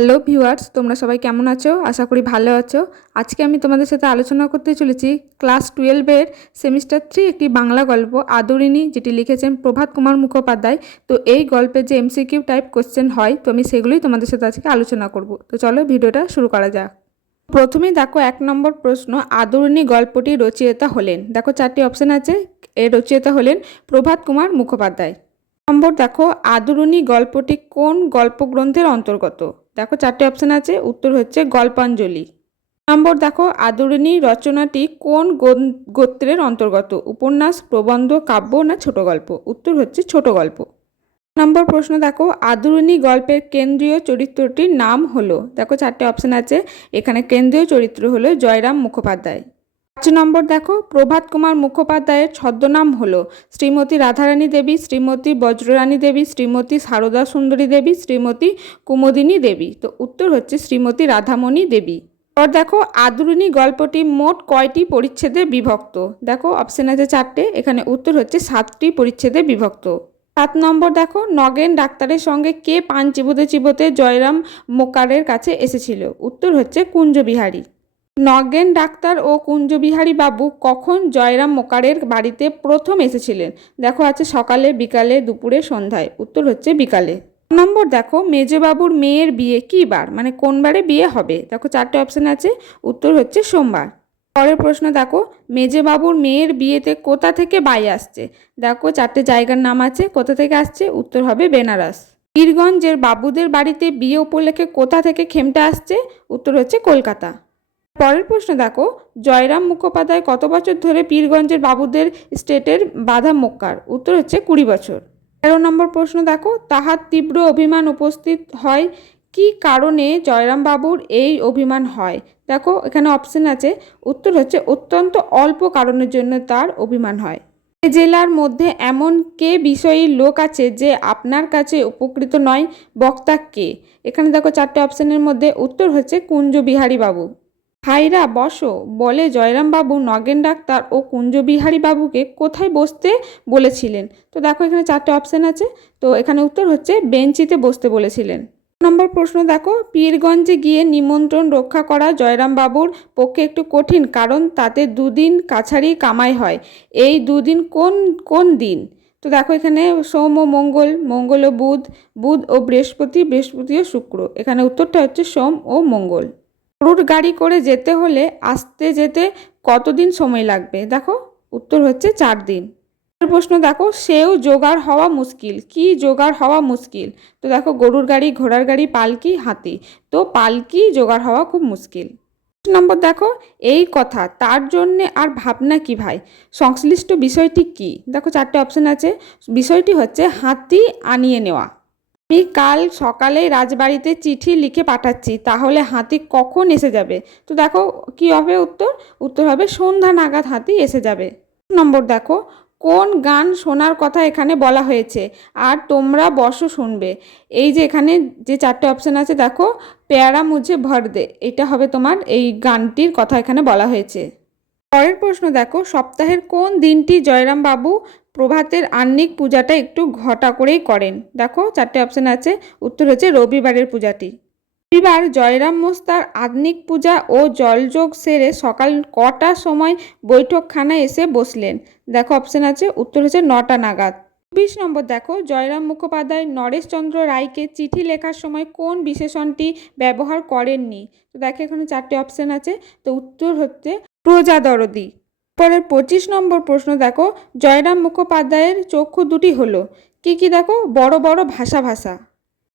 Hello viewers, তোমরা সবাই কেমন আছো? আশা করি ভালো আছো। আজকে আমি তোমাদের সাথে আলোচনা করতে চলেছি ক্লাস 12-এর সেমিস্টার 3 একটি বাংলা গল্প আদরিণী, যেটি লিখেছেন প্রভাত কুমার মুখোপাধ্যায়। তো এই গল্পে যে এমসিকিউ টাইপ কোশ্চেন হয়, তো আমি সেগুলোই তোমাদের সাথে আজকে আলোচনা করব। তো চলো ভিডিওটা শুরু করা যাক। প্রথমেই দেখো 1 নম্বর প্রশ্ন, আদরিণী গল্পটি রচয়িতা হলেন। দেখো 4টি অপশন আছে। এর রচয়িতা হলেন প্রভাত কুমার মুখোপাধ্যায়। নম্বর দেখো, আদরিণী গল্পটি কোন গল্পগ্রন্থের অন্তর্গত? দেখো 4টে অপশন আছে, উত্তর হচ্ছে গল্পাঞ্জলি। নম্বর দেখো, আদরিণী রচনাটি কোন গোত্রের অন্তর্গত? উপন্যাস, প্রবন্ধ, কাব্য না ছোট গল্প? উত্তর হচ্ছে ছোট গল্প। নম্বর প্রশ্ন দেখো, আদরিণী গল্পের কেন্দ্রীয় চরিত্রটির নাম হলো? দেখো 4টে অপশন আছে, এখানে কেন্দ্রীয় চরিত্র হলো জয়রাম মুখোপাধ্যায়। 5 নম্বর দেখো, প্রভাত কুমার মুখোপাধ্যায়ের ছদ্মনাম হলো শ্রীমতী রাধারানী দেবী, শ্রীমতী বজ্ররানী দেবী, শ্রীমতী সারদা সুন্দরী দেবী, শ্রীমতী কুমুদিনী দেবী। তো উত্তর হচ্ছে শ্রীমতী রাধামণি দেবী। আর দেখো, আদরিণী গল্পটি মোট কয়টি পরিচ্ছেদে বিভক্ত? দেখো অপশন আছে 4টে, এখানে উত্তর হচ্ছে 7টি পরিচ্ছেদে বিভক্ত। 7 নম্বর দেখো, নগেন ডাক্তারের সঙ্গে কে পান চিবোতে চিবোতে জয়রাম মোকারের কাছে এসেছিল? উত্তর হচ্ছে কুঞ্জবিহারী। নগেন ডাক্তার ও কুঞ্জবিহারী বাবু কখন জয়রাম মোকারের বাড়িতে প্রথম এসেছিলেন? দেখো আছে সকালে, বিকালে, দুপুরে, সন্ধ্যায়। উত্তর হচ্ছে বিকালে। নম্বর দেখো, মেজবাবুর মেয়ের বিয়ে কী বার, মানে কোন বারে বিয়ে হবে? দেখো 4টে অপশন আছে, উত্তর হচ্ছে সোমবার। পরের প্রশ্ন দেখো, মেজবাবুর মেয়ের বিয়েতে কোথা থেকে বাই আসছে? দেখো 4টে জায়গার নাম আছে, কোথা থেকে আসছে? উত্তর হবে বেনারস। পীরগঞ্জের বাবুদের বাড়িতে বিয়ে উপলক্ষে কোথা থেকে খেমটা আসছে? উত্তর হচ্ছে কলকাতা। পরের প্রশ্ন দেখো, জয়রাম মুখোপাধ্যায় কত বছর ধরে পীরগঞ্জের বাবুদের স্টেটের বাধা মোক্কার? উত্তর হচ্ছে 20 বছর। 13 নম্বর প্রশ্ন দেখো, তাহার তীব্র অভিমান উপস্থিত হয় কি কারণে জয়রাম বাবুর এই অভিমান হয়? দেখো এখানে অপশন আছে, উত্তর হচ্ছে অত্যন্ত অল্প কারণের জন্য তার অভিমান হয়। এ জেলার মধ্যে এমন কে বিষয়ী লোক আছে যে আপনার কাছে উপকৃত নয়? বক্তা কে? এখানে দেখো 4টে অপশনের মধ্যে উত্তর হচ্ছে কুঞ্জবিহারী বাবু। ভাইরা বসো বলে জয়রামবাবু নগেন ডাক্তার ও কুঞ্জবিহারী বাবুকে কোথায় বসতে বলেছিলেন? তো দেখো এখানে 4টে অপশন আছে, তো এখানে উত্তর হচ্ছে বেঞ্চিতে বসতে বলেছিলেন। নম্বর প্রশ্ন দেখো, পীরগঞ্জে গিয়ে নিমন্ত্রণ রক্ষা করা জয়রামবাবুর পক্ষে একটু কঠিন, কারণ তাতে 2 দিন কাছারি কামাই হয়। এই 2 দিন কোন কোন দিন? তো দেখো এখানে সোম ও মঙ্গল, মঙ্গল ও বুধ, বুধ ও বৃহস্পতি, বৃহস্পতি ও শুক্র। এখানে উত্তরটা হচ্ছে সোম ও মঙ্গল। গরুর গাড়ি করে যেতে হলে আসতে যেতে কতদিন সময় লাগবে? দেখো উত্তর হচ্ছে 4 দিন। প্রশ্ন দেখো, সেও জোগাড় হওয়া মুশকিল। কি জোগাড় হওয়া মুশকিল? তো দেখো গরুর গাড়ি, ঘোড়ার গাড়ি, পালকি, হাতি। তো পালকি জোগাড় হওয়া খুব মুশকিল। নম্বর দেখো, এই কথা তার জন্যে আর ভাবনা কি ভাই, সংশ্লিষ্ট বিষয়টি কি? দেখো 4টে অপশন আছে, বিষয়টি হচ্ছে হাতি আনিয়ে নেওয়া। আমি কাল সকালেই রাজবাড়িতে চিঠি লিখে পাঠাচ্ছি, তাহলে হাতি কখন এসে যাবে? তো দেখো কি হবে উত্তর, উত্তর হবে সন্ধ্যা নাগাদ হাতি এসে যাবে। নম্বর দেখো, কোন গান শোনার কথা এখানে বলা হয়েছে? আর তোমরা বসো শুনবে। এই যে এখানে যে 4টে অপশন আছে, দেখো পেয়ারা মুঝে ভর দে, এটা হবে তোমার এই গানটির কথা এখানে বলা হয়েছে। পরের প্রশ্ন দেখো, সপ্তাহের কোন দিনটি জয়রাম বাবু প্রভাতের আহ্নিক পূজাটা একটু ঘটা করেই করেন? দেখো 4টে অপশন আছে, উত্তর হচ্ছে রবিবারের পূজাটি। রবিবার জয়রাম মোস্তার আহ্নিক পূজা ও জলযোগ সেরে সকাল কটার সময় বৈঠকখানায় এসে বসলেন? দেখো অপশন আছে, উত্তর হচ্ছে 9টা নাগাদ। 20 নম্বর দেখো, জয়রাম মুখোপাধ্যায় নরেশচন্দ্র রায়কে চিঠি লেখার সময় কোন বিশেষণটি ব্যবহার করেননি? তো দেখো এখানে 4টে অপশন আছে, তো উত্তর হচ্ছে প্রজাদরদি। পরের 25 নম্বর প্রশ্ন দেখো, জয়রাম মুখোপাধ্যায়ের চক্ষু দুটি হলো কি কি? দেখো বড় বড় ভাষা ভাষা।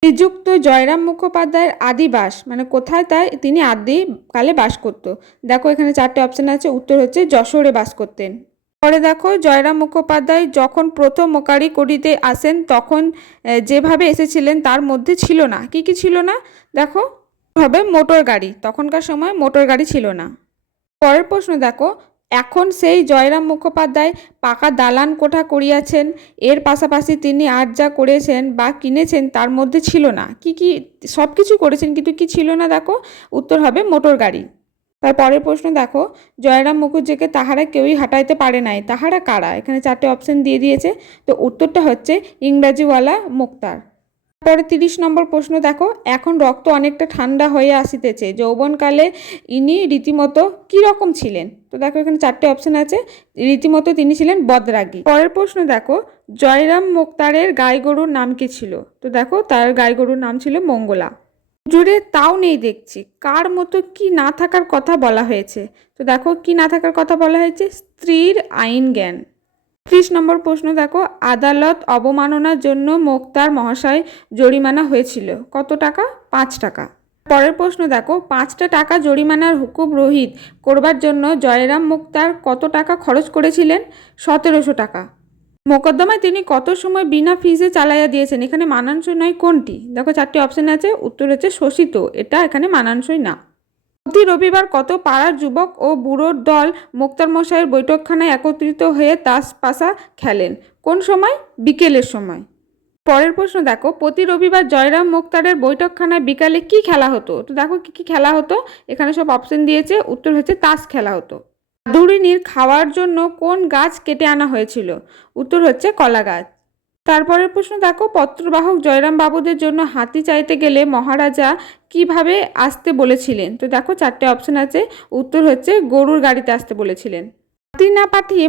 শ্রীযুক্ত জয়রাম মুখোপাধ্যায়ের আদিবাস মানে কোথায়, তাই তিনি আদিকালে বাস করত? দেখো এখানে 4টে অপশন আছে, উত্তর হচ্ছে যশোরে বাস করতেন। পরে দেখো, জয়রাম মুখোপাধ্যায় যখন প্রথম মোকারি করিতে আসেন তখন যেভাবে এসেছিলেন তার মধ্যে ছিল না, কি কি ছিল না? দেখো হবে মোটর গাড়ি, তখনকার সময় মোটর গাড়ি ছিল না। পরের প্রশ্ন দেখো, এখন সেই জয়রাম মুখোপাধ্যায় পাকা দালান কোঠা করিয়াছেন, এর পাশাপাশি তিনি আর যা করেছেন বা কিনেছেন তার মধ্যে ছিল না, কি কি? সব কিছু করেছেন কিন্তু কি ছিল না? দেখো উত্তর হবে মোটর গাড়ি। তার পরের প্রশ্ন দেখো, জয়রাম মুখুজ্জেকে তাহারা কেউই হাঁটাইতে পারে নাই, তাহারা কারা? এখানে 4টে অপশন দিয়ে দিয়েছে, তো উত্তরটা হচ্ছে ইংরাজিওয়ালা মোক্তার। পরে 30 নম্বর প্রশ্ন দেখো, এখন রক্ত অনেকটা ঠান্ডা হয়ে আসিতেছে, যৌবনকালে ইনি রীতিমতো কি রকম ছিলেন? তো দেখো এখানে 4টে অপশন আছে। রীতিমতো তিনি ছিলেন বদরাগী। পরের প্রশ্ন দেখো, জয়রাম মোক্তারের গাই গরুর নাম কি ছিল? তো দেখো তার গাই গরুর নাম ছিল মঙ্গলা। জুড়ে তাও নেই দেখছি, কার মতো কি না থাকার কথা বলা হয়েছে? তো দেখো কি না থাকার কথা বলা হয়েছে, স্ত্রীর আইন জ্ঞান। 30 নম্বর প্রশ্ন দেখো, আদালত অবমাননার জন্য মোক্তার মহাশয় জরিমানা হয়েছিল কত টাকা? 5 টাকা। পরের প্রশ্ন দেখো, 5টা টাকা জরিমানার হুকুম রহিত করবার জন্য জয়রাম মোক্তার কত টাকা খরচ করেছিলেন? 1700 টাকা। মোকদ্দমায় তিনি কত সময় বিনা ফিজে চালাইয়া দিয়েছেন? এখানে মানানসই নয় কোনটি? দেখো 4টে অপশন আছে, উত্তর হচ্ছে শোষিত, এটা এখানে মানানসই না। প্রতি রবিবার কত পাড়ার যুবক ও বুড়োর দল মোক্তার মশাইয়ের বৈঠকখানায় একত্রিত হয়ে তাস পাশা খেলেন? কোন সময়? বিকেলের সময়। পরের প্রশ্ন দেখো, প্রতি রবিবার জয়রাম মোক্তারের বৈঠকখানায় বিকালে কি খেলা হতো? তো দেখো কি কি খেলা হতো, এখানে সব অপশন দিয়েছে, উত্তর হচ্ছে তাস খেলা হতো। আদুরিনীর খাওয়ার জন্য কোন গাছ কেটে আনা হয়েছিল? উত্তর হচ্ছে কলা গাছ। তারপরের প্রশ্ন দেখো, পত্রবাহক জয়রাম বাবুদের জন্য হাতি চাইতে গেলে মহারাজা কিভাবে আসতে বলেছিলেন? তো দেখো 4টে অপশন আছে, উত্তর হচ্ছে গরুর গাড়িতে আসতে বলেছিলেন। হাতি না পাঠিয়ে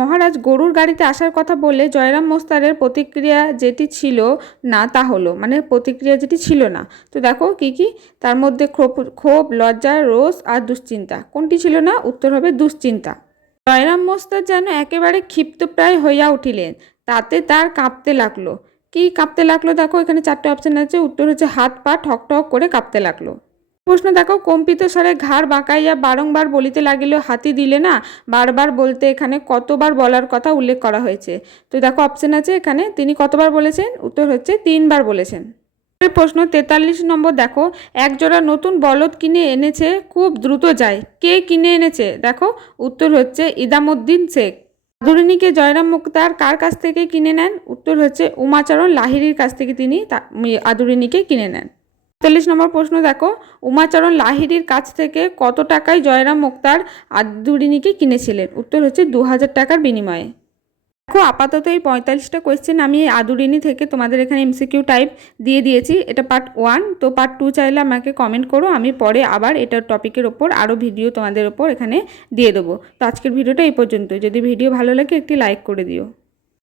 মহারাজ গরুর গাড়িতে আসার কথা বললে জয়রাম মোস্তারের প্রতিক্রিয়া যেটি ছিল না তা হলো, মানে প্রতিক্রিয়া যেটি ছিল না। তো দেখো কি কি, তার মধ্যে ক্ষোভ, লজ্জা, রোষ আর দুশ্চিন্তা। কোনটি ছিল না? উত্তর হবে দুশ্চিন্তা। জয়রাম মোস্তার যেন একেবারে ক্ষিপ্তপ্রায় হইয়া উঠিলেন, তাতে তার কাঁপতে লাগলো। কি কাঁপতে লাগলো? দেখো এখানে 4টে অপশন আছে, উত্তর হচ্ছে হাত পা ঠক ঠক করে কাঁপতে লাগলো। প্রশ্ন দেখো, কম্পিত স্বরে ঘাড় বাঁকাইয়া বারংবার বলিতে লাগিল, হাতি দিলে না। বারবার বলতে এখানে কতবার বলার কথা উল্লেখ করা হয়েছে? তো দেখো অপশন আছে এখানে, তিনি কতবার বলেছেন? উত্তর হচ্ছে 3বার বলেছেন। প্রশ্ন 43 নম্বর দেখো, একজোড়া নতুন বলদ কিনে এনেছে, খুব দ্রুত যায়, কে কিনে এনেছে? দেখো উত্তর হচ্ছে ইদামুদ্দিন শেখ। আদুরিনীকে জয়রাম মুক্তার কার কাছ থেকে কিনে নেন? উত্তর হচ্ছে উমাচরণ লাহিড়ীর কাছ থেকে তিনি আদুরিনীকে কিনে নেন। 43 নম্বর প্রশ্ন দেখো, উমাচরণ লাহিড়ীর কাছ থেকে কত টাকায় জয়রাম মুক্তার আদুরিনীকে কিনেছিলেন? উত্তর হচ্ছে 2000 টাকার বিনিময়ে। দেখো আপাতত এই 45টা কোয়েশ্চেন আমি আদুরিনী থেকে তোমাদের এখানে এমসিকিউ টাইপ দিয়ে দিয়েছি, এটা পার্ট 1। তো পার্ট 2 চাইলে আমাকে কমেন্ট করো, আমি পরে আবার এটার টপিকের ওপর আরও ভিডিও তোমাদের ওপর এখানে দিয়ে দেবো। তো আজকের ভিডিওটা এই পর্যন্ত। যদি ভিডিও ভালো লাগে একটি লাইক করে দিও।